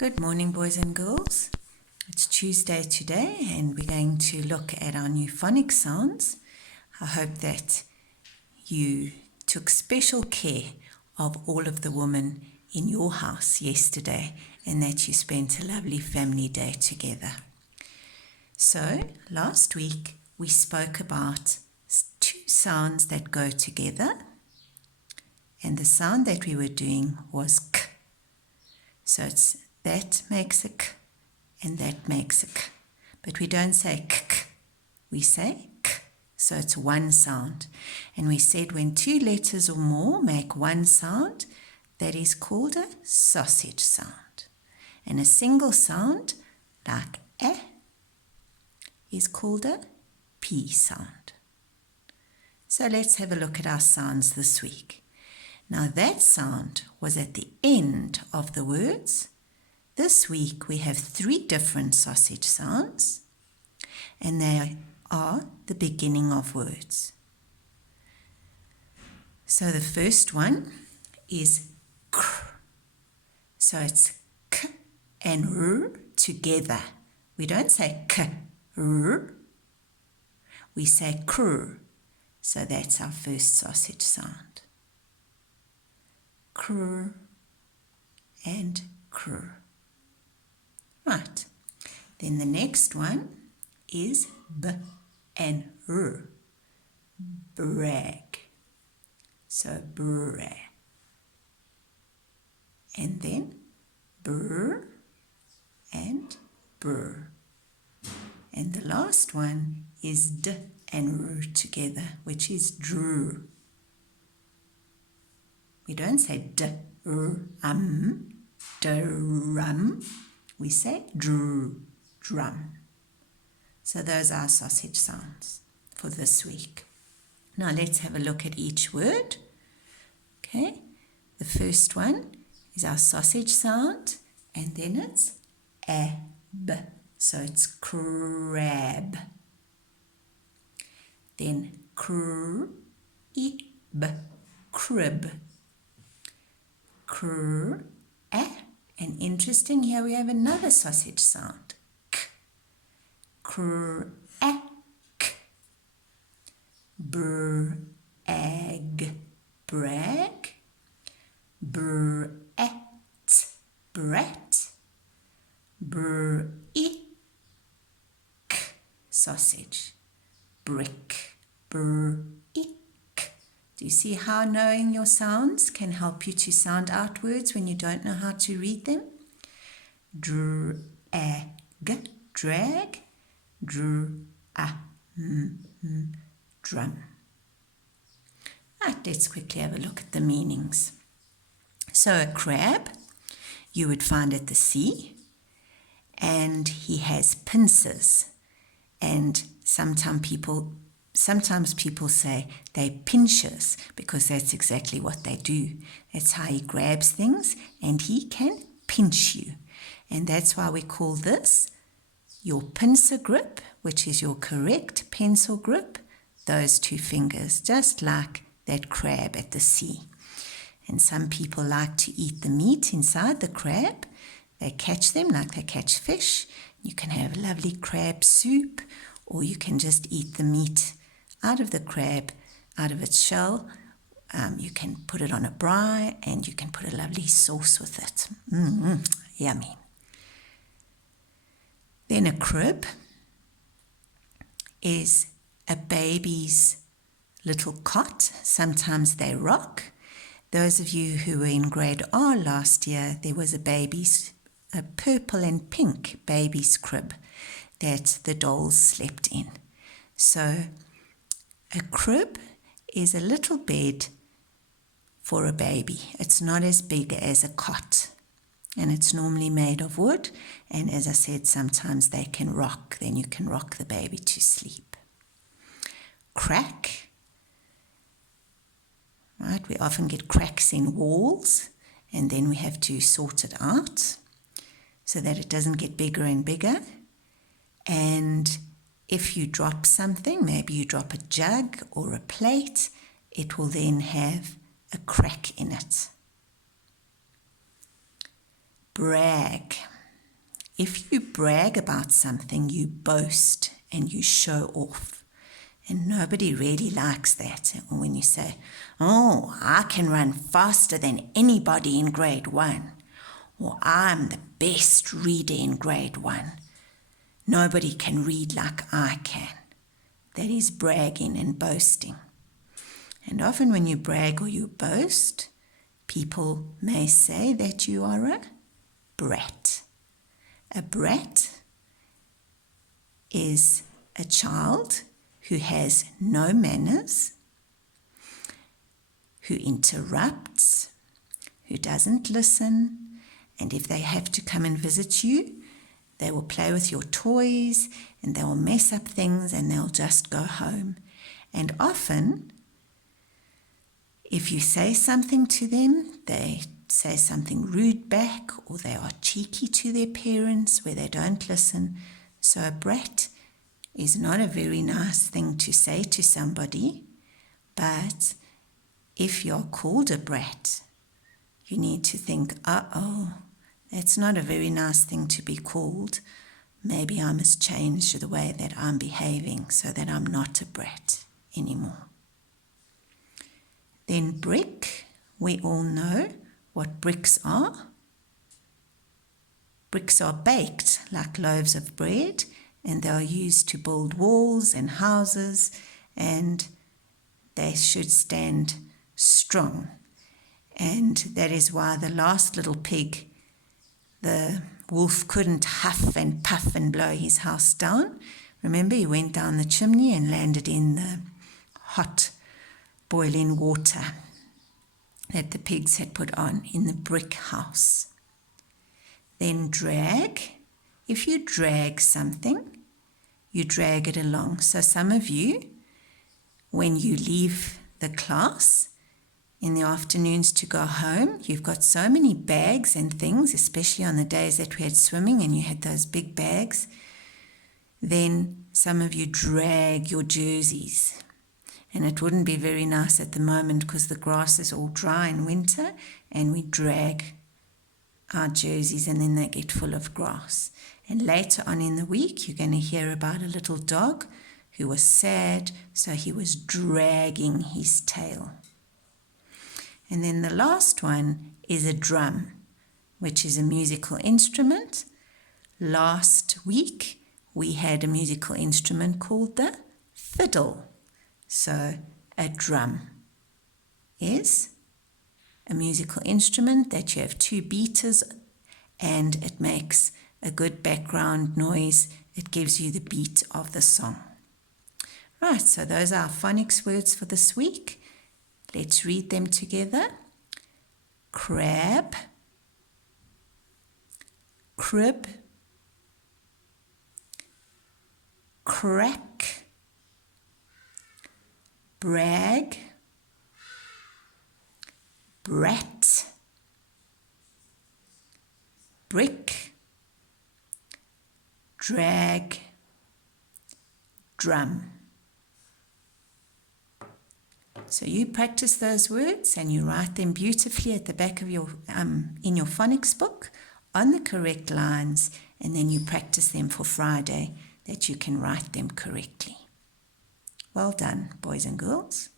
Good morning, boys and girls. It's Tuesday today, and we're going to look at our new phonics sounds. I hope that you took special care of all of the women in your house yesterday and that you spent a lovely family day together. So, last week we spoke about two sounds that go together, and the sound that we were doing was k. So it's that makes a k and that makes a k. But we don't say k, k. We say k. So it's one sound. And we said when two letters or more make one sound, that is called a sausage sound. And a single sound, like a, is called a p sound. So let's have a look at our sounds this week. Now that sound was at the end of the words. This week we have 3 different sausage sounds, and they are the beginning of words. So the first one is kr. So it's k and r together. We don't say k, r. We say kr. So that's our first sausage sound. Kr and kr. Right. Then the next one is b and r. Brag. So brag. And then brr and brr. And the last one is d and r together, which is dr. We don't say drum. We say drum. So those are sausage sounds for this week. Now let's have a look at each word. Okay, the first one is our sausage sound, and then it's ab. So it's crab. Then crib, crib. And interesting, here we have another sausage sound. K. Crack. Brag. Brag. Brat. Brat. Brick. Sausage. Brick. Brick. Do you see how knowing your sounds can help you to sound out words when you don't know how to read them? Drag, drag, drum. Right, let's quickly have a look at the meanings. So a crab, you would find at the sea, and he has pincers, and sometimes people say they pinchers, because that's exactly what they do. That's how he grabs things, and he can pinch you. And that's why we call this your pincer grip, which is your correct pencil grip, those 2 fingers, just like that crab at the sea. And some people like to eat the meat inside the crab. They catch them like they catch fish. You can have lovely crab soup, or you can just eat the meat out of the crab, out of its shell. You can put it on a braai, and you can put a lovely sauce with it. Yummy. Then a crib is a baby's little cot. Sometimes they rock. Those of you who were in grade R last year, there was a purple and pink baby's crib that the dolls slept in. So a crib is a little bed for a baby. It's not as big as a cot, and it's normally made of wood, and as I said, sometimes they can rock. Then you can rock the baby to sleep. Crack. Right, we often get cracks in walls, and then we have to sort it out so that it doesn't get bigger and bigger. And if you drop something, maybe you drop a jug or a plate, it will then have a crack in it. Brag. if you brag about something, you boast and you show off. And nobody really likes that. Or when you say, oh, I can run faster than anybody in grade 1. Or I'm the best reader in grade 1. Nobody can read like I can. That is bragging and boasting. And often when you brag or you boast, people may say that you are a brat. A brat is a child who has no manners, who interrupts, who doesn't listen, and if they have to come and visit you, they will play with your toys and they will mess up things and they'll just go home. And often, if you say something to them, they say something rude back, or they are cheeky to their parents where they don't listen. So a brat is not a very nice thing to say to somebody, but if you're called a brat, you need to think, uh-oh, that's not a very nice thing to be called. Maybe I must change the way that I'm behaving so that I'm not a brat anymore. Then brick, we all know what bricks are. Bricks are baked like loaves of bread, and they are used to build walls and houses, and they should stand strong. And that is why the last little pig, the wolf, couldn't huff and puff and blow his house down. Remember, he went down the chimney and landed in the hot boiling water that the pigs had put on in the brick house. Then drag. If you drag something, you drag it along. So some of you, when you leave the class in the afternoons to go home, you've got so many bags and things, especially on the days that we had swimming and you had those big bags. Then some of you drag your jerseys. And it wouldn't be very nice at the moment because the grass is all dry in winter and we drag our jerseys and then they get full of grass. And later on in the week, you're going to hear about a little dog who was sad, so he was dragging his tail. And then the last one is a drum, which is a musical instrument. Last week, we had a musical instrument called the fiddle. So a drum is a musical instrument that you have 2 beaters and it makes a good background noise. It gives you the beat of the song. Right, so those are our phonics words for this week. Let's read them together. Crab, crib, crack, brag, brat, brick, drag, drum. So you practice those words and you write them beautifully at the back of your in your phonics book on the correct lines, and then you practice them for Friday that you can write them correctly. Well done, boys and girls.